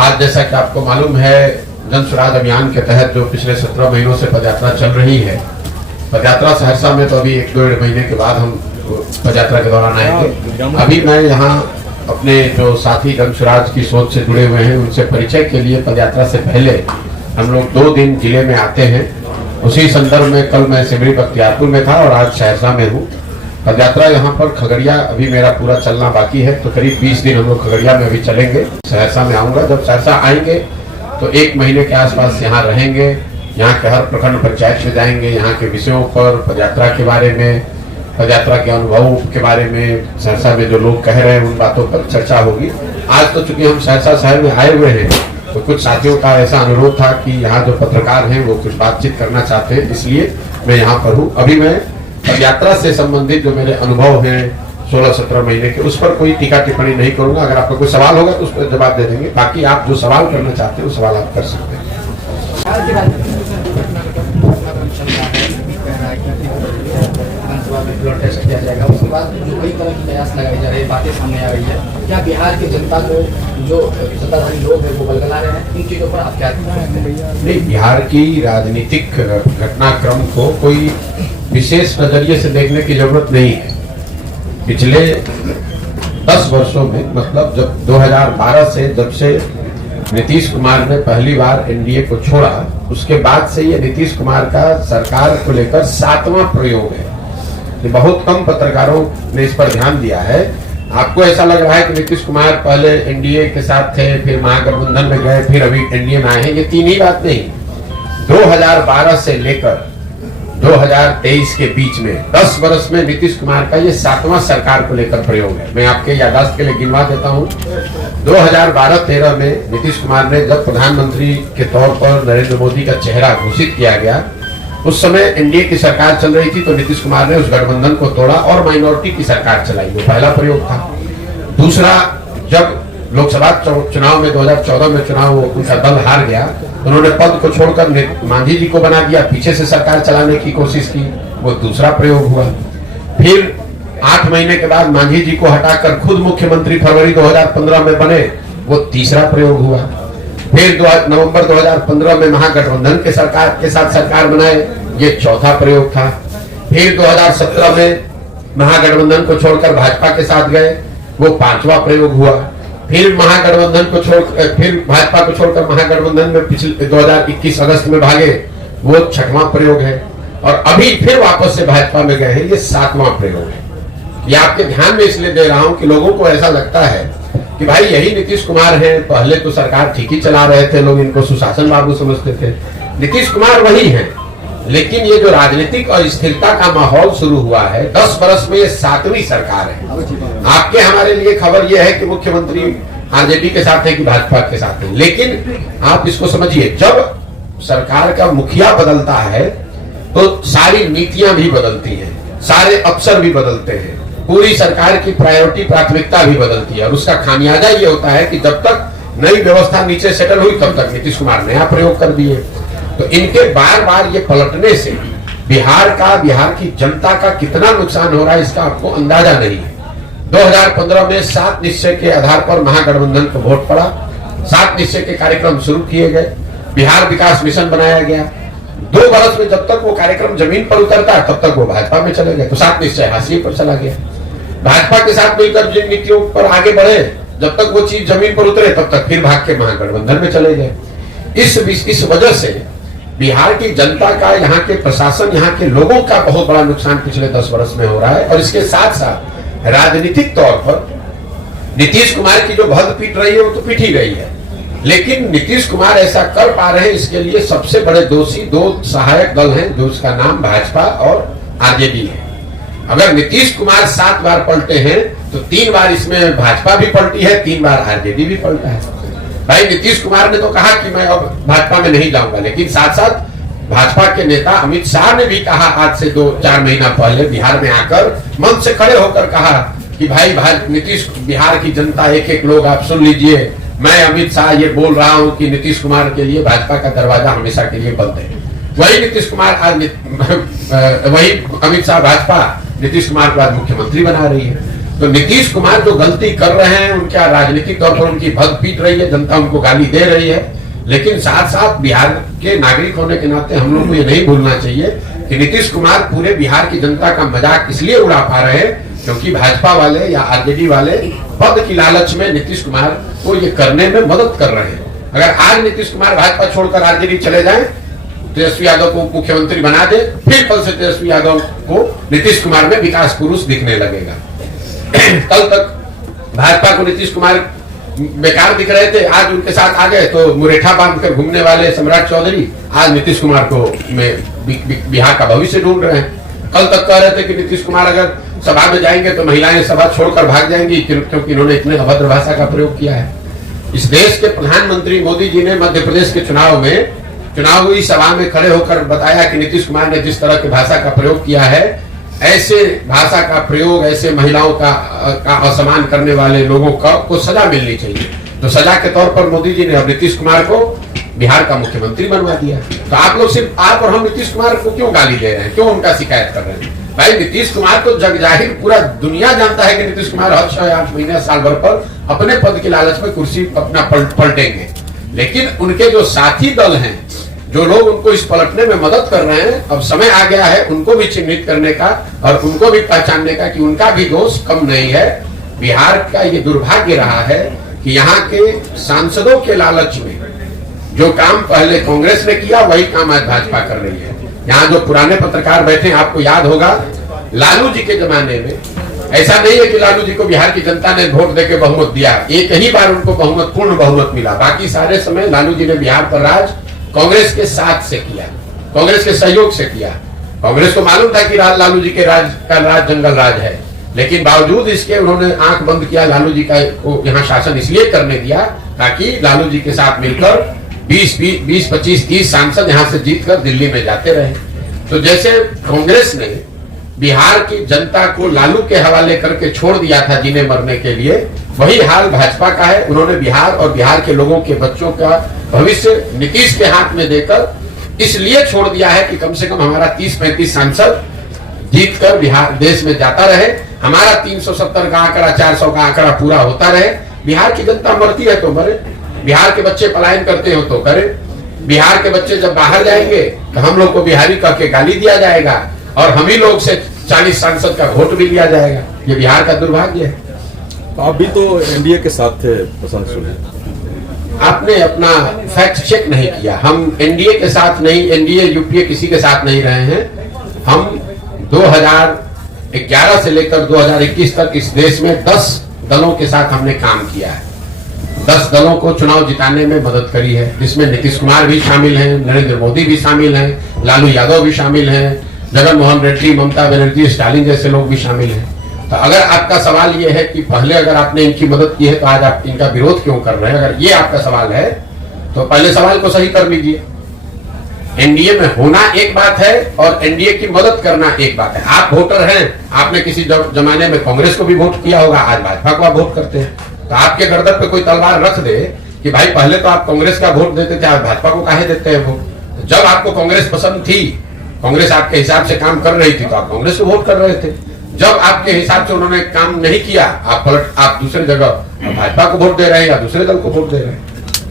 आज जैसा कि आपको मालूम है, जन स्वराज अभियान के तहत जो पिछले 17 महीनों से पदयात्रा चल रही है, पदयात्रा सहरसा में तो अभी 1-1.5 महीने के बाद हम पदयात्रा के दौरान आएंगे। अभी मैं यहाँ अपने जो साथी जन स्वराज की सोच से जुड़े हुए हैं उनसे परिचय के लिए पदयात्रा से पहले हम लोग 2 दिन जिले में आते हैं। उसी संदर्भ में कल मैं सिमरी बख्तियारपुर में था और आज सहरसा में हूँ। पदयात्रा यहाँ पर खगड़िया अभी मेरा पूरा चलना बाकी है, तो करीब 20 दिन हम लोग खगड़िया में भी चलेंगे। सहरसा में आऊंगा। जब सहरसा आएंगे तो 1 महीने के आसपास यहाँ रहेंगे। यहाँ के हर प्रखंड पंचायत में जाएंगे, यहाँ के विषयों पर, पदयात्रा के बारे में, पदयात्रा के अनुभवों के बारे में, सहरसा में जो लोग कह रहे हैं उन बातों पर चर्चा होगी। आज तो चूंकि हम सहरसा शहर में आए हुए हैं तो कुछ साथियों का ऐसा अनुरोध था कि यहाँ जो पत्रकार हैं वो कुछ बातचीत करना चाहते हैं, इसलिए मैं यहाँ पर हूँ। अभी मैं पदयात्रा से संबंधित जो मेरे अनुभव हैं 16-17 महीने के, उस पर कोई टीका टिप्पणी नहीं करूंगा। अगर आपका कोई सवाल होगा तो उस पर जवाब दे देंगे। बाकी आप जो सवाल करना चाहते हैं वो सवाल आप कर सकते हैं। टेस्ट किया जाएगा, उसके बाद जो कई तरह की प्रयास लगाई जा रही है, बातें सामने आ रही है, क्या बिहार की जनता को जो सत्ताधारी लोग हैं वो बलगला रहे हैं, इन चीजों पर आप क्या नहीं, बिहार की राजनीतिक घटनाक्रम को कोई विशेष नजरिए से देखने की जरूरत नहीं है। पिछले 10 वर्षों में, मतलब जब 2012 से जब से नीतीश कुमार ने पहली बार एनडीए को छोड़ा, उसके बाद से ये नीतीश कुमार का सरकार को लेकर 7वां प्रयोग है। बहुत कम पत्रकारों ने इस पर ध्यान दिया है। आपको ऐसा लग रहा है कि नीतीश कुमार पहले एनडीए के साथ थे, फिर महागठबंधन में गए, फिर अभी एनडीए में आए हैं। ये 3 ही बात नहीं। 2012 से लेकर 2023 के बीच में 10 वर्ष में नीतीश कुमार का ये 7वां सरकार को लेकर प्रयोग है। मैं आपके याददाश्त के लिए गिनवा देता हूँ। 2012-13 में नीतीश कुमार ने जब प्रधानमंत्री के तौर पर नरेंद्र मोदी का चेहरा घोषित किया गया, उस समय एनडीए की सरकार चल रही थी, तो नीतीश कुमार ने उस गठबंधन को तोड़ा और माइनॉरिटी की सरकार चलाई। वो पहला प्रयोग था। दूसरा, जब लोकसभा चुनाव में 2014 में चुनाव उनका दल हार गया, उन्होंने पद को छोड़कर मांझी जी को बना दिया, पीछे से सरकार चलाने की कोशिश की। वो दूसरा प्रयोग हुआ। फिर 8 महीने के बाद मांझी जी को हटाकर खुद मुख्यमंत्री फरवरी 2015 में बने, वो तीसरा प्रयोग हुआ। फिर नवंबर 2015 में महागठबंधन के साथ सरकार बनाए, ये चौथा प्रयोग था। फिर 2017 में महागठबंधन को छोड़कर भाजपा के साथ गए, वो 5वां प्रयोग हुआ। फिर भाजपा को छोड़कर महागठबंधन में पिछले 2021 अगस्त में भागे, वो 6वां प्रयोग है। और अभी फिर वापस से भाजपा में गए हैं, ये 7वां प्रयोग है। ये आपके ध्यान में इसलिए दे रहा हूं कि लोगों को ऐसा लगता है कि भाई यही नीतीश कुमार हैं, पहले तो सरकार ठीक ही चला रहे थे, लोग इनको सुशासन बाबू समझते थे। नीतीश कुमार वही हैं, लेकिन ये जो राजनीतिक अस्थिरता का माहौल शुरू हुआ है, 10 वर्ष में ये 7वीं सरकार है। आपके हमारे लिए खबर ये है कि मुख्यमंत्री आरजेडी के साथ है कि भाजपा के साथ है, लेकिन आप इसको समझिए, जब सरकार का मुखिया बदलता है तो सारी नीतियां भी बदलती हैं, सारे अफसर भी बदलते हैं, पूरी सरकार की प्राथमिकता भी बदलती है। और उसका खामियाजा ये होता है कि जब तक नई व्यवस्था नीचे सेटल हुई, तब तक नीतीश कुमार नया प्रयोग कर दिए। तो इनके बार बार ये पलटने से बिहार की जनता का कितना नुकसान हो रहा है, इसका आपको अंदाजा नहीं है। 2015 में 7 निश्चय के आधार पर महागठबंधन को वोट पड़ा, 7 निश्चय के कार्यक्रम शुरू किए गए, बिहार विकास मिशन बनाया गया। 2 वर्ष में जब तक वो कार्यक्रम जमीन पर उतरता है, तब तक वो भाजपा में चले गए, तो 7 निश्चय हाशिए पर चला गया। भाजपा के साथ मिलकर जिन नीतियों पर आगे बढ़े, जब तक वो चीज जमीन पर उतरे, तब तक फिर भाग के महागठबंधन में चले गए। इस वजह से बिहार की जनता का, यहाँ के प्रशासन, यहाँ के लोगों का बहुत बड़ा नुकसान पिछले 10 वर्ष में हो रहा है। और इसके साथ साथ राजनीतिक तौर पर नीतीश कुमार की जो भद पीट रही है, वो तो पीट ही रही है, लेकिन नीतीश कुमार ऐसा कर पा रहे हैं, इसके लिए सबसे बड़े दोषी 2 सहायक दल हैं, जो उसका नाम भाजपा और आरजेडी है। अगर नीतीश कुमार 7 बार पलटे हैं तो 3 बार इसमें भाजपा भी पलटी है, 3 बार आरजेडी भी पलटा है। भाई नीतीश कुमार ने तो कहा कि मैं अब भाजपा में नहीं जाऊंगा, लेकिन साथ साथ भाजपा के नेता अमित शाह ने भी कहा, आज से 2-4 महीना पहले बिहार में आकर मंच से खड़े होकर कहा कि भाई नीतीश, बिहार की जनता, एक लोग आप सुन लीजिए, मैं अमित शाह ये बोल रहा हूं कि नीतीश कुमार के लिए भाजपा का दरवाजा हमेशा के लिए बंद है। वही नीतीश कुमार आज वही अमित शाह भाजपा नीतीश कुमार को आज मुख्यमंत्री बना रही है। तो नीतीश कुमार जो गलती कर रहे हैं, उनका राजनीतिक तौर पर उनकी भग पीट रही है, जनता उनको गाली दे रही है, लेकिन साथ साथ बिहार के नागरिक होने के नाते हम लोग को ये नहीं भूलना चाहिए कि नीतीश कुमार पूरे बिहार की जनता का मजाक इसलिए उड़ा पा रहे हैं क्योंकि भाजपा वाले या आरजेडी वाले पद की लालच में नीतीश कुमार को ये करने में मदद कर रहे हैं। अगर आज नीतीश कुमार भाजपा छोड़कर आरजेडी चले जाएं, तेजस्वी यादव को मुख्यमंत्री बना दे, फिर कल से तेजस्वी यादव को नीतीश कुमार में विकास पुरुष दिखने लगेगा। कल तक भाजपा को नीतीश कुमार बेकार दिख रहे थे, आज उनके साथ आ गए तो मुरेठा बांधकर घूमने वाले सम्राट चौधरी आज नीतीश कुमार को बिहार का भविष्य ढूंढ रहे हैं। कल तक कह रहे थे कि नीतीश कुमार अगर सभा में जाएंगे तो महिलाएं सभा छोड़कर भाग जाएंगी क्योंकि इन्होंने इतने अभद्र भाषा का प्रयोग किया है। इस देश के प्रधानमंत्री मोदी जी ने मध्य प्रदेश के चुनाव हुई सभा में खड़े होकर बताया कि नीतीश कुमार ने जिस तरह की भाषा का प्रयोग किया है, ऐसे भाषा का प्रयोग, ऐसे महिलाओं का असम्मान करने वाले लोगों को सजा मिलनी चाहिए। तो सजा के तौर पर मोदी जी ने अब नीतीश कुमार को बिहार का मुख्यमंत्री बनवा दिया। तो आप लोग सिर्फ आप और हम नीतीश कुमार को क्यों गाली दे रहे हैं, क्यों उनका शिकायत कर रहे हैं? भाई नीतीश कुमार को जग जाहिर पूरा दुनिया जानता है कि नीतीश कुमार हर 6-8 महीने साल भर पर अपने पद की लालच में कुर्सी अपना पलटेंगे, लेकिन उनके जो साथी दल हैं, जो लोग उनको इस पलटने में मदद कर रहे हैं, अब समय आ गया है उनको भी चिन्हित करने का और उनको भी पहचानने का कि उनका भी दोष कम नहीं है। बिहार का ये दुर्भाग्य रहा है कि यहाँ के सांसदों के लालच में जो काम पहले कांग्रेस ने किया वही काम आज भाजपा कर रही है। यहाँ जो पुराने पत्रकार बैठे, आपको याद होगा लालू जी के जमाने में ऐसा नहीं है कि लालू जी को बिहार की जनता ने वोट देकर बहुमत दिया, एक ही बार उनको पूर्ण बहुमत मिला। बाकी सारे समय लालू जी ने बिहार पर राज कांग्रेस के साथ से किया, कांग्रेस के सहयोग से किया। कांग्रेस को मालूम था कि लालू जी के राज का राज जंगल राज है, लेकिन बावजूद इसके उन्होंने आंख बंद किया। लालू जी का को यहाँ शासन इसलिए करने दिया ताकि लालू जी के साथ मिलकर 20, 25, 30 सांसद यहाँ से जीतकर दिल्ली में जाते रहे। तो जैसे कांग्रेस ने बिहार की जनता को लालू के हवाले करके छोड़ दिया था जीने मरने के लिए, वही हाल भाजपा का है। उन्होंने बिहार और बिहार के लोगों के बच्चों का भविष्य नीतीश के हाथ में देकर इसलिए छोड़ दिया है कि कम से कम हमारा 30-35 सांसद जीतकर बिहार देश में जाता रहे, हमारा 370 का आंकड़ा, 400 का आंकड़ा पूरा होता रहे। बिहार की जनता मरती है तो मरे, बिहार के बच्चे पलायन करते हो तो करे, बिहार के बच्चे जब बाहर जाएंगे तो हम लोग को बिहारी कह के गाली दिया जाएगा और हम ही लोग से 40 सांसद का वोट भी लिया जाएगा। ये बिहार का दुर्भाग्य है। आप भी तो एनडीए के साथ थे प्रशांत सुने, आपने अपना फैक्ट चेक नहीं किया। हम एनडीए के साथ नहीं, एनडीए यूपीए किसी के साथ नहीं रहे हैं। हम 2011 से लेकर 2021 तक इस देश में 10 दलों के साथ हमने काम किया है। 10 दलों को चुनाव जिताने में मदद करी है, जिसमें नीतीश कुमार भी शामिल हैं, नरेंद्र मोदी भी शामिल हैं, लालू यादव भी शामिल हैं, जगन मोहन रेड्डी, ममता बनर्जी, स्टालिन जैसे लोग भी शामिल हैं। तो अगर आपका सवाल ये है कि पहले अगर आपने इनकी मदद की है तो आज आप इनका विरोध क्यों कर रहे हैं, अगर ये आपका सवाल है तो पहले सवाल को सही कर लीजिए। एनडीए में होना एक बात है और एनडीए की मदद करना एक बात है। आप वोटर हैं, आपने किसी जमाने में कांग्रेस को भी वोट किया होगा, आज भाजपा को आप वोट करते हैं। तो आपके गर्दन पे कोई तलवार रख दे कि भाई पहले तो आप कांग्रेस का वोट देते थे, आज भाजपा को काहे देते हैं वोट? जब आपको कांग्रेस पसंद थी, कांग्रेस आपके हिसाब से काम कर रही थी तो आप कांग्रेस को वोट कर रहे थे। जब आपके हिसाब से उन्होंने काम नहीं किया, आप दूसरे जगह भाजपा को वोट दे रहे हैं या दूसरे दल को वोट दे रहे हैं।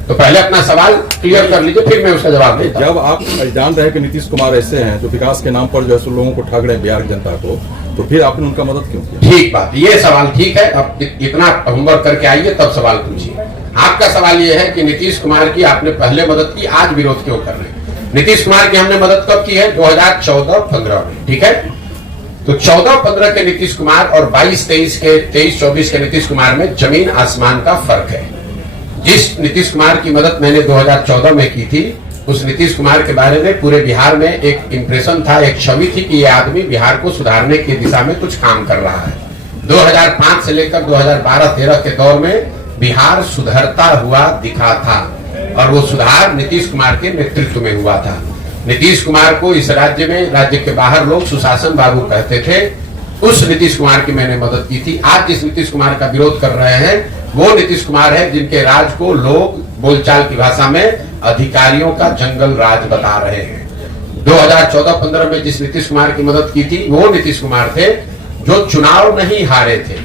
तो पहले अपना सवाल क्लियर कर लीजिए, फिर मैं उसका जवाब देता। जब आप जान रहे कि नीतीश कुमार ऐसे हैं जो विकास के नाम पर जो है लोगों को ठग रहे हैं बिहार की जनता को, तो फिर आपने उनका मदद क्यों किया? ठीक बात, ये सवाल ठीक है। अब इतना होमवर्क करके आइए तब सवाल पूछिए। आपका सवाल ये है कि नीतीश कुमार की आपने पहले मदद की, आज विरोध क्यों कर रहे हैं? नीतीश कुमार की हमने मदद कब की है? 2014-15 में, ठीक है। तो 14-15 के नीतीश कुमार और 22-23 के नीतीश कुमार में जमीन आसमान का फर्क है। जिस नीतीश कुमार की मदद मैंने 2014 में की थी, उस नीतीश कुमार के बारे में पूरे बिहार में एक इंप्रेशन था, एक छवि थी कि ये आदमी बिहार को सुधारने की दिशा में कुछ काम कर रहा है। 2005 से लेकर 2012-13 के दौर में बिहार सुधरता हुआ दिखा था और वो सुधार नीतीश कुमार के नेतृत्व में हुआ था। नीतीश कुमार को इस राज्य में, राज्य के बाहर लोग सुशासन बाबू कहते थे। उस नीतीश कुमार की मैंने मदद की थी। आज जिस नीतीश कुमार का विरोध कर रहे हैं वो नीतीश कुमार है जिनके राज को लोग बोलचाल की भाषा में अधिकारियों का जंगल राज बता रहे हैं। 2014-15 में जिस नीतीश कुमार की मदद की थी वो नीतीश कुमार थे जो चुनाव नहीं हारे थे,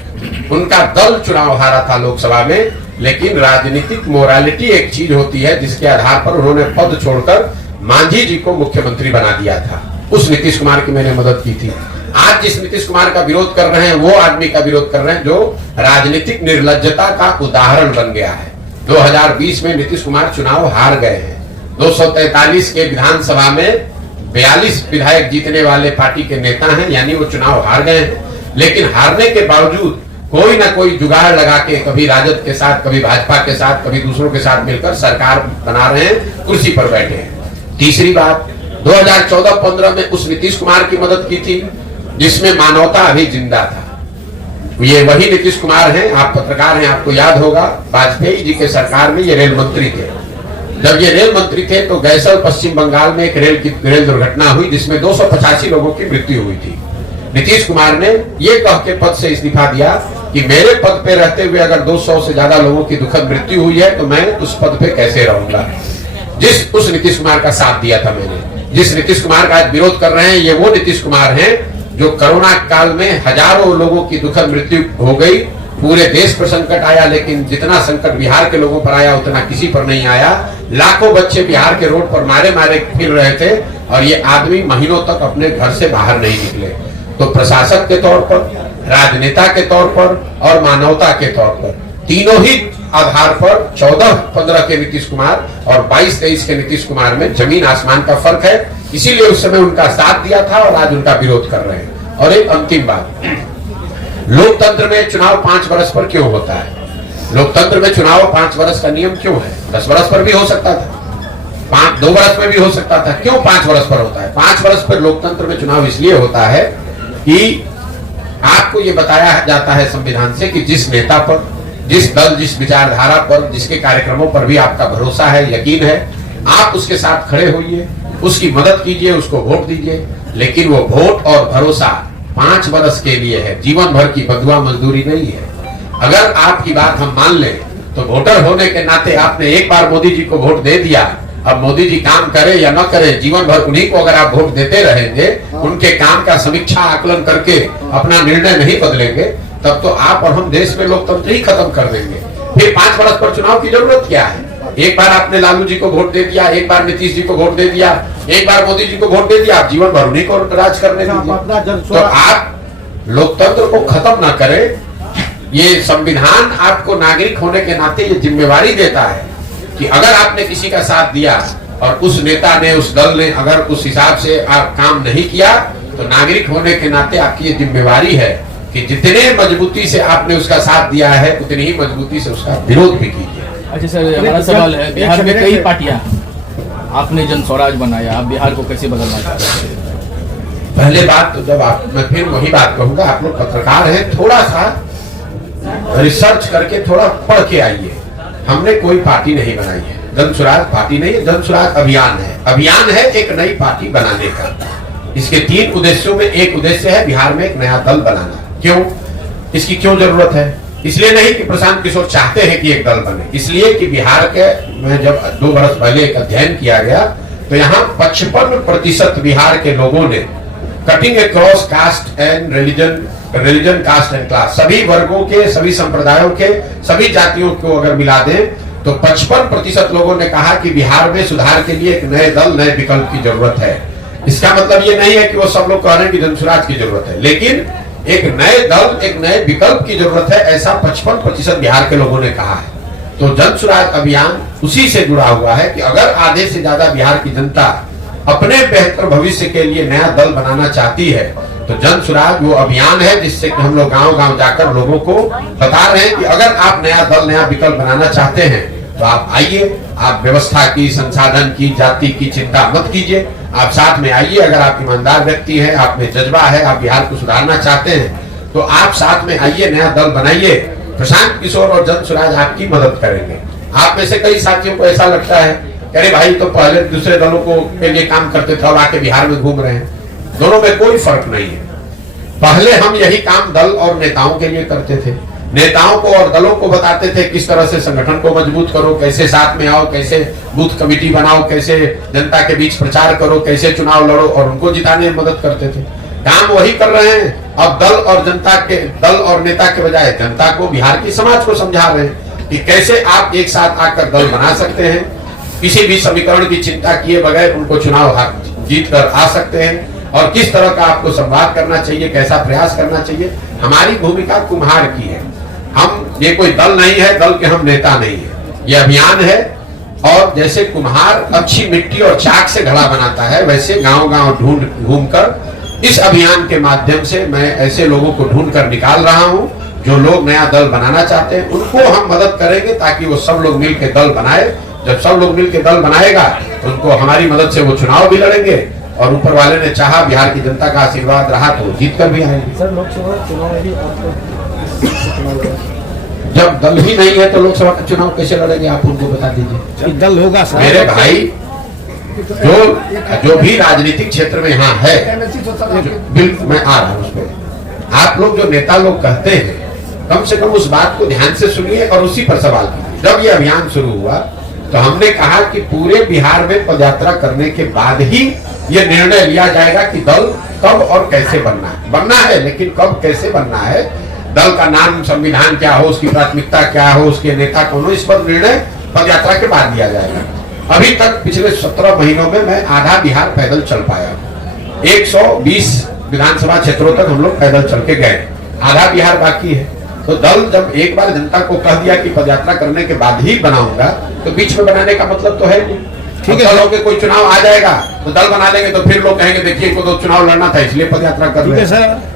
उनका दल चुनाव हारा था लोकसभा में, लेकिन राजनीतिक मोरालिटी एक चीज होती है जिसके आधार पर उन्होंने पद छोड़कर मांझी जी को मुख्यमंत्री बना दिया था। उस नीतीश कुमार की मैंने मदद की थी। आज जिस नीतीश कुमार का विरोध कर रहे हैं वो आदमी का विरोध कर रहे हैं जो राजनीतिक निर्लज्जता का उदाहरण बन गया है। 2020 में नीतीश कुमार चुनाव हार गए हैं। 243 के विधानसभा में 42 विधायक जीतने वाले पार्टी के नेता हैं, यानी वो चुनाव हार गए हैं। लेकिन हारने के बावजूद कोई ना कोई जुगाड़ लगा के कभी राजद के साथ, कभी भाजपा के साथ, कभी दूसरों के साथ मिलकर सरकार बना रहे हैं, कुर्सी पर बैठे हैं। तीसरी बात, 2014-15 में उस नीतीश कुमार की मदद की थी जिसमें मानवता अभी जिंदा था। ये वही नीतीश कुमार हैं, आप पत्रकार हैं, आपको याद होगा वाजपेयी जी के सरकार में ये रेल मंत्री थे। जब ये रेल मंत्री थे तो गैसल पश्चिम बंगाल में एक रेल दुर्घटना हुई जिसमें 285 लोगों की मृत्यु हुई थी। नीतीश कुमार ने ये कह के पद से इस्तीफा दिया कि मेरे पद पे रहते हुए अगर 200 से ज्यादा लोगों की दुखद मृत्यु हुई है तो मैं उस पद पे कैसे रहूंगा। उस नीतीश कुमार का साथ दिया था मैंने। जिस नीतीश कुमार का आज विरोध कर रहे हैं ये वो नीतीश कुमार हैं जो कोरोना काल में हजारों लोगों की दुखद मृत्यु हो गई, पूरे देश पर संकट आया, लेकिन जितना संकट बिहार के लोगों पर आया उतना किसी पर नहीं आया। लाखों बच्चे बिहार के रोड पर मारे मारे फिर रहे थे और ये आदमी महीनों तक अपने घर से बाहर नहीं निकले। तो प्रशासक के तौर पर, राजनेता के तौर पर और मानवता के तौर पर, तीनों ही आधार पर 14-15 के नीतीश कुमार और 22-23 के नीतीश कुमार में जमीन आसमान का फर्क है। इसीलिए उस समय उनका साथ दिया था और आज उनका विरोध कर रहे हैं। और एक अंतिम बात, लोकतंत्र में चुनाव 5 वर्ष पर क्यों होता है? लोकतंत्र में चुनाव 5 वर्ष का नियम क्यों है? 10 वर्ष पर भी हो सकता था, 2 वर्ष में भी हो सकता था, क्यों 5 वर्ष पर होता है? 5 वर्ष पर लोकतंत्र में चुनाव इसलिए होता है कि आपको ये बताया जाता है संविधान से कि जिस नेता पर, जिस दल, जिस विचारधारा पर, जिसके कार्यक्रमों पर भी आपका भरोसा है, यकीन है, आप उसके साथ खड़े होइए, उसकी मदद कीजिए, उसको वोट दीजिए। लेकिन वो वोट और भरोसा 5 वर्ष के लिए है, जीवन भर की बदुआ मजदूरी नहीं है। अगर आपकी बात हम मान लें तो वोटर होने के नाते आपने एक बार मोदी जी को वोट दे दिया, अब मोदी जी काम करे या न करे, जीवन भर उन्हीं को अगर आप वोट देते रहेंगे, उनके काम का समीक्षा आकलन करके अपना निर्णय नहीं बदलेंगे, तब तो आप और हम देश में लोकतंत्र ही खत्म कर देंगे। फिर 5 वर्ष पर चुनाव की जरूरत क्या है? एक बार आपने लालू जी को वोट दे दिया, एक बार नीतीश जी को वोट दे दिया, एक बार मोदी जी को वोट दे दिया, आप जीवन भर उन्हीं को राज करने दीजिए। तो आप लोकतंत्र को खत्म ना करें। ये संविधान आपको नागरिक होने के नाते ये जिम्मेवारी देता है कि अगर आपने किसी का साथ दिया और उस नेता ने, उस दल ने अगर उस हिसाब से आप काम नहीं किया, तो नागरिक होने के नाते आपकी ये जिम्मेवारी है कि जितने मजबूती से आपने उसका साथ दिया है उतनी ही मजबूती से उसका विरोध भी कीजिए। अच्छा सर, हमारा सवाल है, बिहार में कई पार्टियां, आपने जन स्वराज बनाया, आप बिहार को कैसे बदलना चाहते हैं? पहले बात तो जब मैं फिर वही बात कहूंगा, आप लोग पत्रकार हैं, थोड़ा सा रिसर्च करके थोड़ा पढ़ के आइए। हमने कोई पार्टी नहीं बनाई है, जन स्वराज पार्टी नहीं है, जन स्वराज अभियान है। अभियान है एक नई पार्टी बनाने का। इसके 3 उद्देश्यों में एक उद्देश्य है बिहार में एक नया दल बनाना। क्यों? इसकी क्यों जरूरत है? इसलिए नहीं कि प्रशांत किशोर चाहते हैं कि एक दल बने, इसलिए कि बिहार के में जब 2 वर्ष पहले एक अध्ययन किया गया तो यहाँ 55% बिहार के लोगों ने cutting across cast and religion caste and class, सभी वर्गों के, सभी संप्रदायों के, सभी जातियों को अगर मिला दें तो 55% लोगों ने कहा कि बिहार में सुधार के लिए एक नए दल, नए विकल्प की जरूरत है। इसका मतलब ये नहीं है कि वो सब लोग कह रहे हैं कि जनसुराज की जरूरत है, लेकिन एक नए दल, एक नए विकल्प की जरूरत है, ऐसा 55% बिहार के लोगों ने कहा है। तो जन स्वराज अभियान उसी से जुड़ा हुआ है कि अगर आधे से ज्यादा बिहार की जनता अपने बेहतर भविष्य के लिए नया दल बनाना चाहती है तो जन स्वराज वो अभियान है जिससे हम लोग गांव-गांव जाकर लोगों को बता रहे हैं कि अगर आप नया दल, नया विकल्प बनाना चाहते हैं तो आप आइए, आप व्यवस्था की, संसाधन की, जाति की चिंता मत कीजिए, आप साथ में आइए। अगर आप ईमानदार व्यक्ति हैं, आप में जज्बा है, आप बिहार को सुधारना चाहते हैं तो आप साथ में आइए, नया दल बनाइए। प्रशांत किशोर और जन स्वराज आपकी मदद करेंगे। आप में से कई साथियों को ऐसा लगता है अरे भाई तो पहले दूसरे दलों को के लिए काम करते थे और आके बिहार में घूम रहे हैं। दोनों में कोई फर्क नहीं है। पहले हम यही काम दल और नेताओं के लिए करते थे, नेताओं को और दलों को बताते थे किस तरह से संगठन को मजबूत करो, कैसे साथ में आओ, कैसे बूथ कमेटी बनाओ, कैसे जनता के बीच प्रचार करो, कैसे चुनाव लड़ो, और उनको जिताने में मदद करते थे। काम वही कर रहे हैं। अब दल और नेता के बजाय जनता को, बिहार की समाज को समझा रहे हैं कि कैसे आप एक साथ आकर दल बना सकते हैं, किसी भी समीकरण की चिंता किए बगैर उनको चुनाव जीत कर आ सकते हैं, और किस तरह का आपको संवाद करना चाहिए, कैसा प्रयास करना चाहिए। हमारी भूमिका कुम्हार की है। हम ये कोई दल नहीं है, दल के हम नेता नहीं है, ये अभियान है। और जैसे कुम्हार अच्छी मिट्टी और चाक से घड़ा बनाता है, वैसे गांव-गांव घूमकर इस अभियान के माध्यम से मैं ऐसे लोगों को ढूंढ कर निकाल रहा हूं जो लोग नया दल बनाना चाहते हैं। उनको हम मदद करेंगे ताकि वो सब लोग मिलकर दल बनाए। जब सब लोग मिलकर दल बनाएगा तो उनको हमारी मदद से वो चुनाव भी लड़ेंगे, और ऊपर वाले ने चाहा, बिहार की जनता का आशीर्वाद रहा तो जीत कर भी आएंगे। सर, लोकसभा चुनाव में भी आपको जब दल ही नहीं है तो लोकसभा का चुनाव कैसे लड़ेंगे, आप उनको बता दीजिए। दल होगा सर। मेरे भाई, जो भी राजनीतिक क्षेत्र में यहाँ है, बिल्कुल मैं आ रहा हूँ उस पर। आप लोग जो नेता लोग कहते हैं, कम से कम उस बात को ध्यान से सुनिए और उसी पर सवाल कीजिए। जब ये अभियान शुरू हुआ तो हमने कहा कि पूरे बिहार में पदयात्रा करने के बाद ही ये निर्णय लिया जाएगा कि दल कब और कैसे बनना है, लेकिन कब कैसे बनना है, दल का नाम, संविधान क्या हो, उसकी प्राथमिकता क्या हो, उसके नेता कौन हो, इस पर निर्णय पदयात्रा के बाद लिया जाएगा। अभी तक पिछले 17 महीनों में मैं आधा बिहार पैदल चल पाया। 120 विधानसभा क्षेत्रों तक हम लोग पैदल चल के गए, आधा बिहार बाकी है। तो दल जब एक बार जनता को कह दिया कि पदयात्रा करने के बाद ही बनाऊंगा, तो बीच में बनाने का मतलब तो है नहीं। ठीक है, दलों के कोई चुनाव आ जाएगा तो दल बना लेंगे, तो फिर लोग कहेंगे देखिए इनको तो चुनाव लड़ना था इसलिए पदयात्रा कर रहे हैं।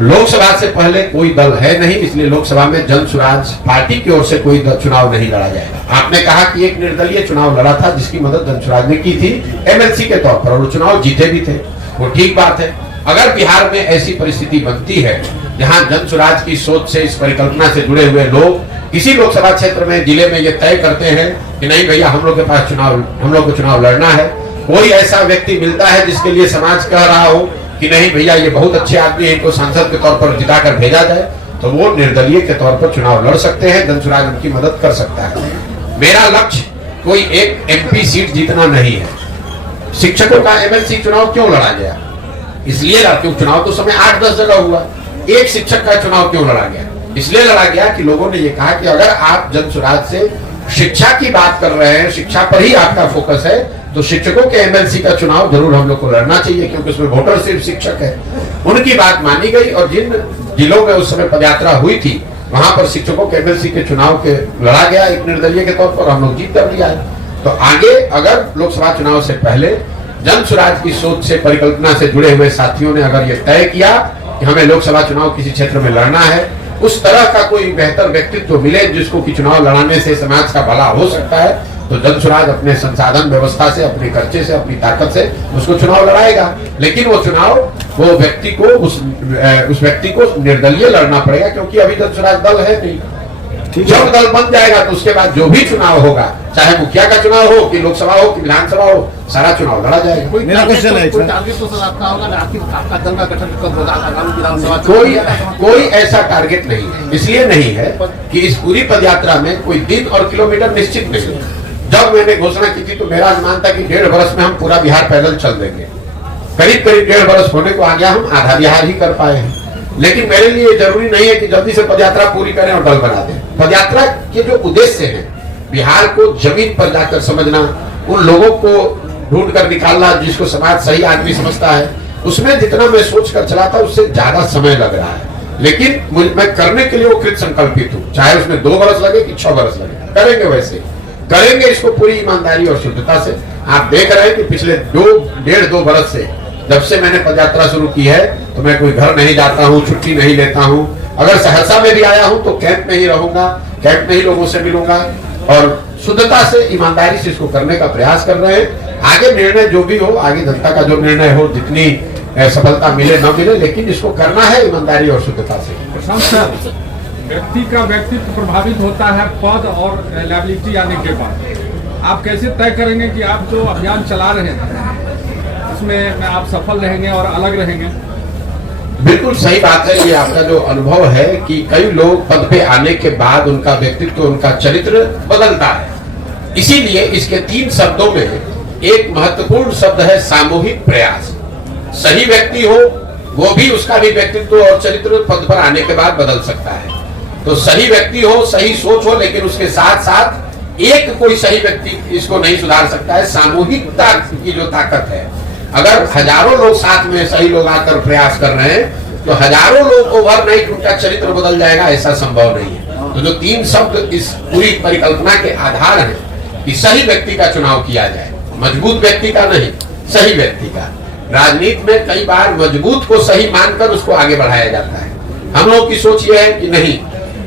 लोकसभा से पहले कोई दल है नहीं, इसलिए लोकसभा में जन स्वराज पार्टी की ओर से कोई चुनाव नहीं लड़ा जाएगा। आपने कहा कि एक निर्दलीय चुनाव लड़ा था जिसकी मदद जन स्वराज ने की थी एमएलसी के तौर पर, और वो चुनाव जीते भी थे, वो ठीक बात है। अगर बिहार में ऐसी परिस्थिति बनती है जहां जन स्वराज की सोच से, इस परिकल्पना से जुड़े हुए लोग किसी लोकसभा क्षेत्र में, जिले में ये तय करते हैं कि नहीं भैया हम लोग के पास हम लोग को चुनाव लड़ना है, कोई ऐसा व्यक्ति मिलता है जिसके लिए समाज कह रहा हो कि नहीं भैया ये बहुत अच्छे आदमी है, इनको सांसद के तौर पर जिताकर भेजा जाए, तो वो निर्दलीय के तौर पर चुनाव लड़ सकते हैं, जन स्वराज उनकी मदद कर सकता है। मेरा लक्ष्य कोई एक एमपी सीट जीतना नहीं है। शिक्षकों का एमएलसी चुनाव क्यों लड़ा गया? इसलिए क्योंकि चुनाव तो समय 8-10 जगह हुआ, एक शिक्षक का चुनाव क्यों लड़ा गया? इसलिए लड़ा गया कि लोगों ने ये कहा कि अगर आप जन स्वराज से शिक्षा की बात कर रहे हैं, शिक्षा पर ही आपका फोकस है, तो शिक्षकों के एमएलसी का चुनाव जरूर हम लोग को लड़ना चाहिए, क्योंकि उसमें वोटर सिर्फ शिक्षक है। उनकी बात मानी गई, और जिन जिलों में उस समय पदयात्रा हुई थी वहां पर शिक्षकों के एमएलसी के चुनाव के लड़ा गया एक निर्दलीय के तौर पर, हम लोग जीत कर लिया है। तो आगे अगर लोकसभा चुनाव से पहले जन स्वराज की सोच से, परिकल्पना से जुड़े हुए साथियों ने अगर ये तय किया कि हमें लोकसभा चुनाव किसी क्षेत्र में लड़ना है, उस तरह का कोई बेहतर व्यक्तित्व मिले जिसको कि चुनाव लड़ाने से समाज का भला हो सकता है, तो जन स्वराज अपने संसाधन व्यवस्था से, अपने खर्चे से, अपनी ताकत से उसको चुनाव लड़ाएगा। लेकिन वो चुनाव वो व्यक्ति को, उस व्यक्ति को निर्दलीय लड़ना पड़ेगा, क्योंकि अभी जन स्वराज दल है नहीं। जब दल बन जाएगा तो उसके बाद जो भी चुनाव होगा, चाहे मुखिया का चुनाव हो कि लोकसभा हो कि विधानसभा हो, सारा चुनाव लड़ा जाएगा। मेरा क्वेश्चन है कोई ऐसा टारगेट नहीं है। इसलिए नहीं है कि इस पूरी पदयात्रा में कोई दिन और किलोमीटर निश्चित नहीं है। जब मैंने घोषणा की थी तो मेरा अनुमान था कि 1.5 वर्ष में हम पूरा बिहार पैदल चल देंगे। करीब 1.5 वर्ष होने को आ गया, हम आधा बिहार ही कर पाए हैं। लेकिन मेरे लिए जरूरी नहीं है कि जल्दी से पदयात्रा पूरी करें और दल बना दें। पदयात्रा के जो उद्देश्य है, बिहार को जमीन पर जाकर समझना, उन लोगों को ढूंढ कर निकालना जिसको समाज सही आदमी समझता है, उसमें जितना मैं सोच कर चला था उससे ज्यादा समय लग रहा है। लेकिन मैं करने के लिए वो कृत संकल्पित हूँ, चाहे उसमें 2 वर्ष लगे कि 6 वर्ष लगे, करेंगे, वैसे करेंगे इसको पूरी ईमानदारी और शुद्धता से। आप देख रहे हैं कि पिछले 1.5-2 वर्ष से जब से मैंने पदयात्रा शुरू की है तो मैं कोई घर नहीं जाता हूँ, छुट्टी नहीं लेता हूँ। अगर सहरसा में भी आया हूँ तो कैंप में ही रहूंगा, कैंप में ही लोगों से मिलूंगा, और शुद्धता से, ईमानदारी से इसको करने का प्रयास कर रहे हैं। आगे निर्णय जो भी हो, आगे जनता का जो निर्णय हो, जितनी सफलता मिले न मिले, लेकिन इसको करना है ईमानदारी और शुद्धता से। व्यक्ति का व्यक्तित्व प्रभावित होता है पद और लायबिलिटी आने के बाद। आप कैसे तय करेंगे कि आप जो अभियान चला रहे हैं उसमें आप सफल रहेंगे और अलग रहेंगे? बिल्कुल सही बात है। ये आपका जो अनुभव है कि कई लोग पद पे आने के बाद उनका व्यक्तित्व, उनका चरित्र बदलता है। इसीलिए इसके 3 शब्दों में एक महत्वपूर्ण शब्द है सामूहिक प्रयास। सही व्यक्ति हो वो भी उसका भी व्यक्तित्व और चरित्र पद पर आने के बाद बदल सकता है। तो सही व्यक्ति हो, सही सोच हो, लेकिन उसके साथ साथ एक कोई सही व्यक्ति इसको नहीं सुधार सकता है। सामूहिकता की जो ताकत है, अगर हजारों लोग साथ में सही लोग आकर प्रयास कर रहे हैं तो हजारों लोग ओवरनाइट उनका चरित्र बदल जाएगा, ऐसा संभव नहीं है। तो जो 3 शब्द इस पूरी परिकल्पना के आधार हैं कि सही व्यक्ति का चुनाव किया जाए, मजबूत व्यक्ति का नहीं, सही व्यक्ति का। राजनीति में कई बार मजबूत को सही मानकर उसको आगे बढ़ाया जाता है। हम लोग की सोच ये है कि नहीं,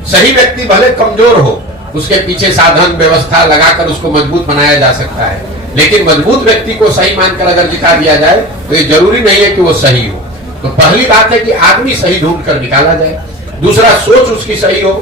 सही व्यक्ति भले कमजोर हो, उसके पीछे साधन व्यवस्था लगाकर उसको मजबूत बनाया जा सकता है, लेकिन मजबूत व्यक्ति को सही मानकर अगर जिता दिया जाए तो ये जरूरी नहीं है कि वो सही हो। तो पहली बात है कि आदमी सही ढूंढ कर निकाला जाए। दूसरा, सोच उसकी सही हो।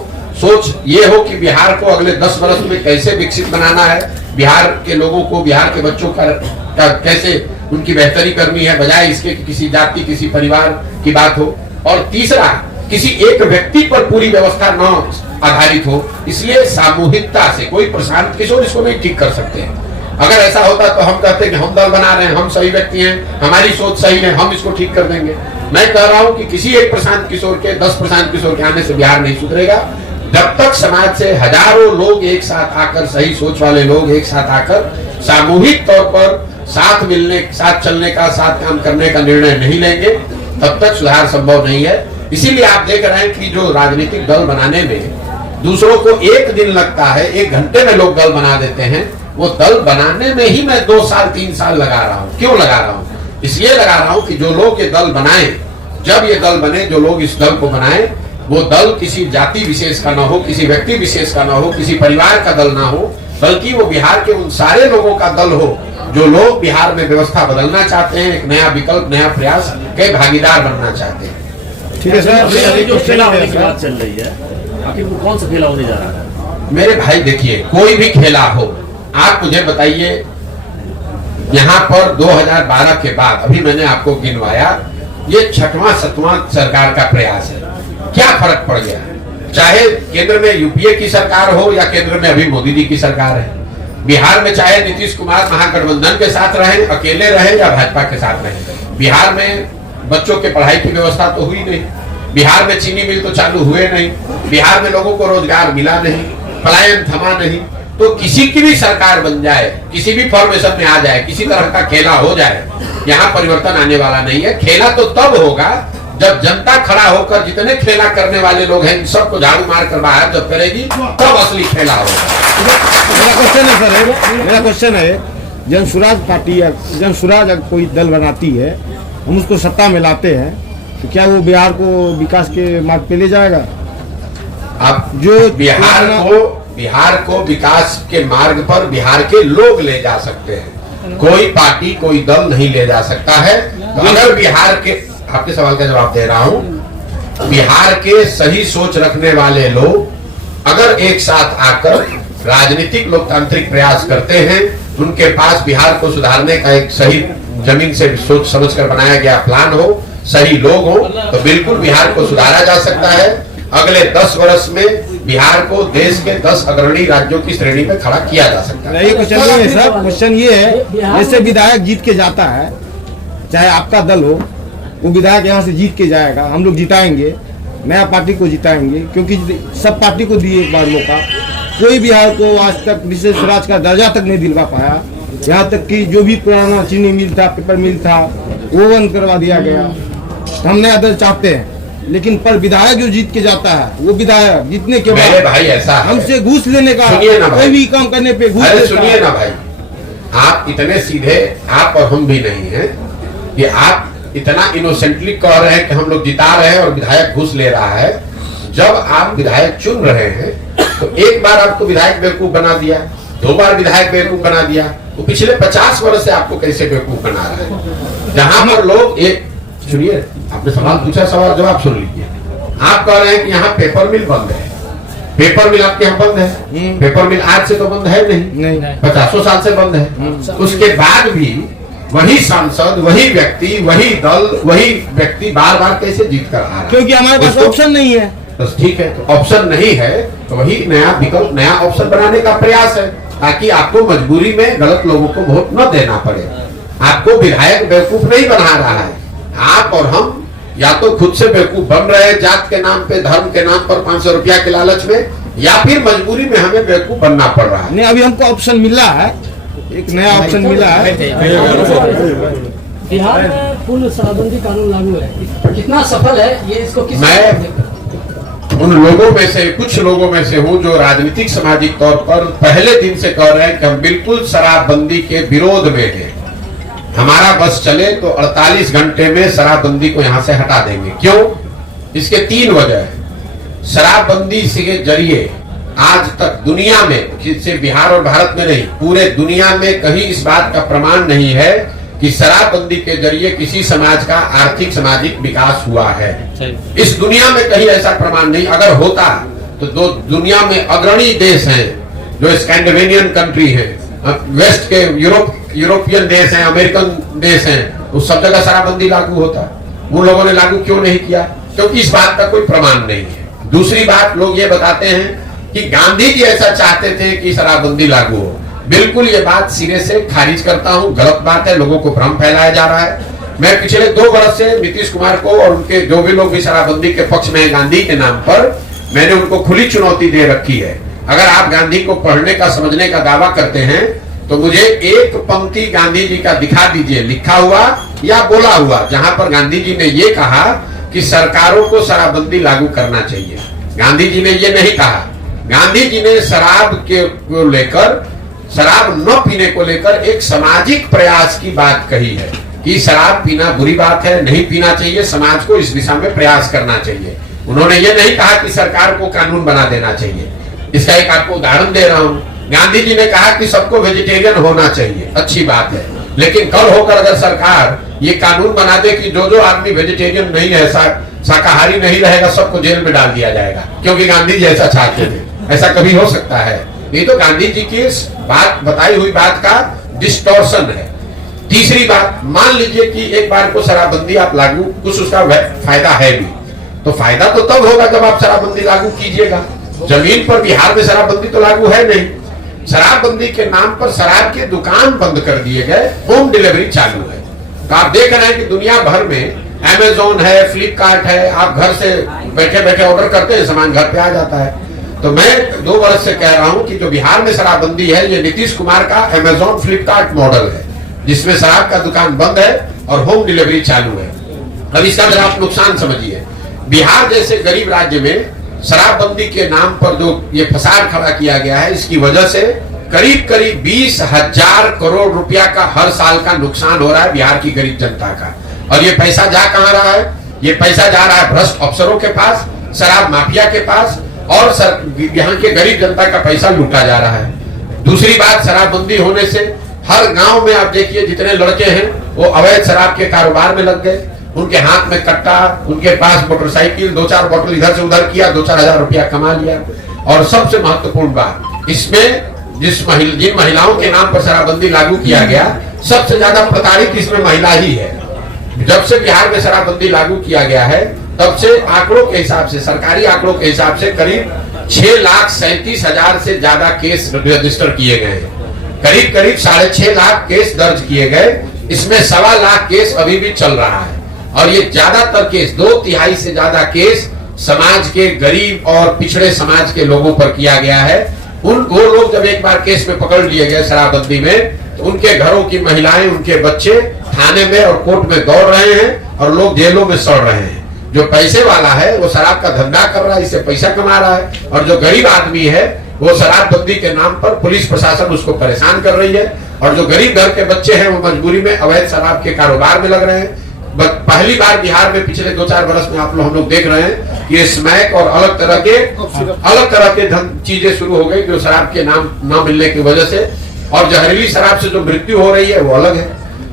सोच ये हो कि बिहार को अगले 10 वर्ष में कैसे विकसित बनाना है, बिहार के लोगों को, बिहार के बच्चों का कैसे उनकी बेहतरी करनी है, बजाय इसके कि किसी जाति, किसी परिवार की बात हो। और तीसरा, किसी एक व्यक्ति पर पूरी व्यवस्था न आधारित हो। इसलिए सामूहिकता से, कोई प्रशांत किशोर इसको नहीं ठीक कर सकते हैं। अगर ऐसा होता तो हम कहते हैं कि हम दल बना रहे हैं, हम सही व्यक्ति हैं, हमारी सोच सही है, हम इसको ठीक कर देंगे। मैं कह रहा हूं कि किसी एक प्रशांत किशोर के, 10 प्रशांत किशोर के आने से बिहार नहीं सुधरेगा। जब तक समाज से हजारों लोग एक साथ आकर, सही सोच वाले लोग एक साथ आकर सामूहिक तौर पर साथ मिलने, साथ चलने का, साथ काम करने का निर्णय नहीं लेंगे, तब तक सुधार संभव नहीं है। इसीलिए आप देख रहे हैं कि जो राजनीतिक दल बनाने में दूसरों को 1 दिन लगता है, 1 घंटे में लोग दल बना देते हैं, वो दल बनाने में ही मैं 2 साल 3 साल लगा रहा हूँ। क्यों लगा रहा हूँ? इसलिए लगा रहा हूँ कि जो लोग ये दल बनाए, जब ये दल बने, जो लोग इस दल को बनाए, वो दल किसी जाति विशेष का ना हो, किसी व्यक्ति विशेष का ना हो, किसी परिवार का दल ना हो, बल्कि वो बिहार के उन सारे लोगों का दल हो जो लोग बिहार में व्यवस्था बदलना चाहते हैं, एक नया विकल्प, नया प्रयास के भागीदार बनना चाहते हैं। ठीक है सर, अभी जो खेला होने की बात चल रही है, आखिर वो कौन सा खेला होने जा रहा है? मेरे भाई देखिए, कोई भी खेला हो, आप मुझे बताइए, यहाँ पर 2012 के बाद अभी मैंने आपको गिनवाया, ये 6वां 7वां सरकार का प्रयास है। क्या फर्क पड़ गया? चाहे केंद्र में यूपीए की सरकार हो या केंद्र में अभी मोदी जी की सरकार है, बिहार में चाहे नीतीश कुमार महागठबंधन के साथ रहे, अकेले रहे या भाजपा के साथ रहे, बिहार में बच्चों के पढ़ाई की व्यवस्था तो हुई नहीं, बिहार में चीनी मिल तो चालू हुए नहीं, बिहार में लोगों को रोजगार मिला नहीं, पलायन थमा नहीं। तो किसी की भी सरकार बन जाए, किसी भी फॉर्मेशन में आ जाए, किसी तरह का खेला हो जाए, यहाँ परिवर्तन आने वाला नहीं है। खेला तो तब होगा जब जनता खड़ा होकर, जितने खेला करने वाले लोग हैं, सबको झाड़ू मार कर बाहर जब करेगी, तब असली खेला होगा। मेरा क्वेश्चन है सर, मेरा क्वेश्चन है, जनसुराज पार्टी या जनसुराज अगर कोई दल बनाती है, हम उसको सत्ता में लाते हैं, तो क्या वो बिहार को विकास के मार्ग पे ले जाएगा? आप जो बिहार को विकास के मार्ग पर बिहार के लोग ले जा सकते हैं, कोई पार्टी, कोई दल नहीं ले जा सकता है। तो अगर बिहार के, आपके सवाल का जवाब दे रहा हूं, बिहार के सही सोच रखने वाले लोग अगर एक साथ आकर राजनीतिक लोकतांत्रिक प्रयास करते हैं, उनके पास बिहार को सुधारने का एक सही जमीन से सोच समझकर बनाया गया प्लान हो, सही लोग हो, तो बिल्कुल बिहार को सुधारा जा सकता है। अगले 10 वर्ष में बिहार को देश के 10 अग्रणी राज्यों की श्रेणी में खड़ा किया जा सकता है। ये क्वेश्चन नहीं है सर, क्वेश्चन ये है, जैसे विधायक जीत के जाता है, चाहे आपका दल हो, वो विधायक यहाँ से जीत के जाएगा, हम लोग जिताएंगे, नया पार्टी को जिताएंगे, क्योंकि सब पार्टी को दिए एक बार मौका, कोई बिहार को आज तक विशेष स्वराज का दर्जा तक नहीं दिलवा पाया। यहाँ तक कि जो भी पुराना चीनी मिल था, पेपर मिल था, वो बंद करवा दिया गया। हम नया दल चाहते हैं, लेकिन पर विधायक जो जीत के जाता है, वो विधायक जीतने के मेरे भाई ऐसा है, हमसे घूस लेने का, कोई भी काम करने पे घूस। अरे सुनिए ना भाई, आप इतने सीधे, आप और हम भी नहीं हैं कि आप इतना इनोसेंटली कह रहे हैं कि हम लोग जिता रहे हैं और विधायक घूस ले रहा है। जब आप विधायक चुन रहे हैं तो एक बार आपको विधायक बेवकूफ बना दिया, 2 बार विधायक बेवकूफ बना दिया, तो पिछले 50 वर्ष से आपको कैसे बेवकूफ बना रहा है? जहां पर लोग, एक सुनिए, आपने सवाल पूछा, सवाल जवाब सुन लीजिए। आप कह रहे हैं कि यहाँ पेपर मिल बंद है, पेपर मिल आपके यहाँ बंद है, पेपर मिल आज से तो बंद है नहीं, 50 साल से बंद है। उसके बाद भी वही सांसद, वही व्यक्ति, वही दल, वही व्यक्ति बार बार कैसे जीत कर आ रहा है? क्योंकि हमारे पास ऑप्शन नहीं है। बस ठीक है, तो ऑप्शन नहीं है तो वही नया विकल्प, नया ऑप्शन बनाने का प्रयास है, ताकि आपको मजबूरी में गलत लोगों को वोट न देना पड़े। आपको विधायक बेवकूफ नहीं बना रहा है, आप और हम या तो खुद से बेवकूफ बन रहे हैं जात के नाम पे, धर्म के नाम पर 500 रुपया के लालच में, या फिर मजबूरी में हमें बेवकूफ बनना पड़ रहा है। नहीं, अभी हमको ऑप्शन मिला है, एक नया ऑप्शन मिला है। बिहार में पूर्ण शराबबंदी कानून लागू है, कितना सफल है ये, इसको किस मैं उन लोगों में से, कुछ लोगों में से हूं जो राजनीतिक सामाजिक तौर पर पहले दिन से कह रहे हैं कि हम बिल्कुल शराबबंदी के विरोध में हैं। हमारा बस चले तो 48 घंटे में शराबबंदी को यहां से हटा देंगे। क्यों? इसके 3 वजह है। शराबबंदी के जरिए आज तक दुनिया में, सिर्फ बिहार और भारत में नहीं, पूरे दुनिया में कहीं इस बात का प्रमाण नहीं है कि शराबबंदी के जरिए किसी समाज का आर्थिक सामाजिक विकास हुआ है। इस दुनिया में कहीं ऐसा प्रमाण नहीं। अगर होता तो दो दुनिया में अग्रणी देश हैं जो स्कैंडिनेवियन कंट्री है, वेस्ट के यूरोपियन देश हैं, अमेरिकन देश हैं, उस सब जगह शराबबंदी लागू होता। उन लोगों ने लागू क्यों नहीं किया? क्योंकि इस बात का कोई प्रमाण नहीं है। दूसरी बात, लोग ये बताते हैं कि गांधी जी ऐसा चाहते थे कि शराबबंदी लागू हो। बिल्कुल ये बात सिरे से खारिज करता हूं, गलत बात है, लोगों को भ्रम फैलाया जा रहा है। मैं पिछले 2 वर्ष से नीतीश कुमार को और उनके जो भी लोग भी शराबबंदी के पक्ष में गांधी के नाम पर, मैंने उनको खुली चुनौती दे रखी है। अगर आप गांधी को पढ़ने का, समझने का दावा करते हैं तो मुझे एक पंक्ति गांधी जी का दिखा दीजिए, लिखा हुआ या बोला हुआ, जहां पर गांधी जी ने ये कहा कि सरकारों को शराबबंदी लागू करना चाहिए। गांधी जी ने ये नहीं कहा। गांधी जी ने शराब को लेकर, शराब न पीने को लेकर एक सामाजिक प्रयास की बात कही है कि शराब पीना बुरी बात है, नहीं पीना चाहिए, समाज को इस दिशा में प्रयास करना चाहिए। उन्होंने ये नहीं कहा कि सरकार को कानून बना देना चाहिए। इसका एक आपको उदाहरण दे रहा हूं। गांधी जी ने कहा कि सबको वेजिटेरियन होना चाहिए, अच्छी बात है, लेकिन कल होकर अगर सरकार ये कानून बना दे कि जो आदमी वेजिटेरियन नहीं है, शाकाहारी नहीं रहेगा, सबको जेल में डाल दिया जाएगा क्योंकि गांधी जी ऐसा चाहते थे, ऐसा कभी हो सकता है? ये तो गांधी जी की बात, बताई हुई बात का डिस्टॉर्शन है। तीसरी बात, मान लीजिए कि एक बार को शराबबंदी आप लागू, कुछ उसका फायदा है भी, तो फायदा तो तब होगा जब आप शराबबंदी लागू कीजिएगा। जमीन पर बिहार में शराबबंदी तो लागू है नहीं। शराबबंदी के नाम पर शराब के दुकान बंद कर दिए गए, होम डिलीवरी चालू है। तो आप देख रहे हैं कि दुनिया भर में अमेज़न है, फ्लिपकार्ट है, आप घर से बैठे बैठे ऑर्डर करते हैं, सामान घर पे आ जाता है। तो मैं 2 वर्ष से कह रहा हूं कि जो बिहार में शराबबंदी है, ये नीतीश कुमार का अमेज़न फ्लिपकार्ट मॉडल है, जिसमें शराब का दुकान बंद है और होम डिलीवरी चालू है। अब इसका जरा आप नुकसान समझिए। बिहार जैसे गरीब राज्य में शराबबंदी के नाम पर जो ये फसाद खड़ा किया गया है, इसकी वजह से करीब करीब 20,000 करोड़ रुपया का हर साल का नुकसान हो रहा है बिहार की गरीब जनता का। और ये पैसा जा कहां रहा है? ये पैसा जा रहा है भ्रष्ट अफसरों के पास, शराब माफिया के पास, और यहाँ के गरीब जनता का पैसा लूटा जा रहा है। दूसरी बात, शराबबंदी होने से हर गांव में आप देखिए जितने लड़के हैं वो अवैध शराब के कारोबार में लग गए। उनके हाथ में कट्टा, उनके पास मोटरसाइकिल, 2-4 बोतल इधर से उधर किया, 2-4 हजार रुपया कमा लिया। और सबसे महत्वपूर्ण बात, इसमें जिन महिलाओं के नाम पर शराबबंदी लागू किया गया, सबसे ज्यादा प्रताड़ित इसमें महिला ही है। जब से बिहार में शराबबंदी लागू किया गया है, तब से आंकड़ों के हिसाब से, सरकारी आंकड़ों के हिसाब से करीब 6,37,000 से ज्यादा केस रजिस्टर किए गए हैं। करीब करीब 6.5 लाख केस दर्ज किए गए। इसमें 1.25 लाख केस अभी भी चल रहा है। और ये ज्यादातर केस, 2/3 से ज्यादा केस समाज के गरीब और पिछड़े समाज के लोगों पर किया गया है। वो लोग जब एक बार केस में पकड़ लिए गए शराबबंदी में, तो उनके घरों की महिलाएं, उनके बच्चे थाने में और कोर्ट में दौड़ रहे हैं और लोग जेलों में सड़ रहे हैं। जो पैसे वाला है वो शराब का धंधा कर रहा है, इससे पैसा कमा रहा है, और जो गरीब आदमी है वो शराबबंदी के नाम पर पुलिस प्रशासन उसको परेशान कर रही है। और जो गरीब घर के बच्चे हैं वो मजबूरी में अवैध शराब के कारोबार में लग रहे हैं। पहली बार बिहार में पिछले 2-4 वर्ष में हम लोग देख रहे हैं कि ये स्मैक और अलग तरह के चीजें शुरू हो गई जो शराब के नाम न मिलने की वजह से। और जहरीली शराब से जो मृत्यु हो रही है वो अलग है।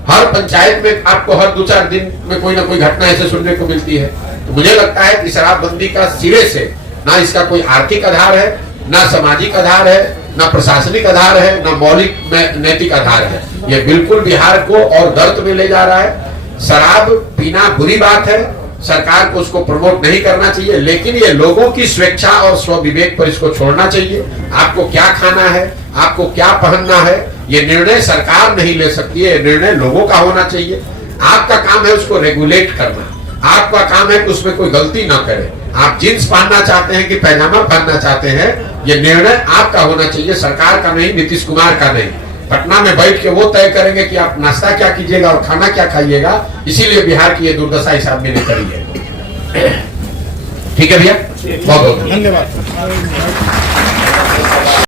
हर पंचायत में आपको हर 2-4 दिन में कोई ना कोई घटना ऐसे सुनने को मिलती है। तो मुझे लगता है कि शराबबंदी का सिरे से ना इसका कोई आर्थिक आधार है, ना सामाजिक आधार है, ना प्रशासनिक आधार है, ना मौलिक नैतिक आधार है। ये बिल्कुल बिहार को और गर्त में ले जा रहा है। शराब पीना बुरी बात है, सरकार को उसको प्रमोट नहीं करना चाहिए, लेकिन ये लोगों की स्वेच्छा और स्वविवेक पर इसको छोड़ना चाहिए। आपको क्या खाना है, आपको क्या पहनना है, ये निर्णय सरकार नहीं ले सकती है, ये निर्णय लोगों का होना चाहिए। आपका काम है उसको रेगुलेट करना, आपका काम है कि उसमें कोई गलती ना करे। आप जींस पहनना चाहते हैं कि पैजामा पहनना चाहते हैं, ये निर्णय आपका होना चाहिए, सरकार का नहीं, नीतीश कुमार का नहीं। पटना में बैठ के वो तय करेंगे कि आप नाश्ता क्या कीजिएगा और खाना क्या खाइएगा। इसीलिए बिहार की ये दुर्दशा इस आदमी ने करी है। ठीक है भैया, बहुत बहुत धन्यवाद।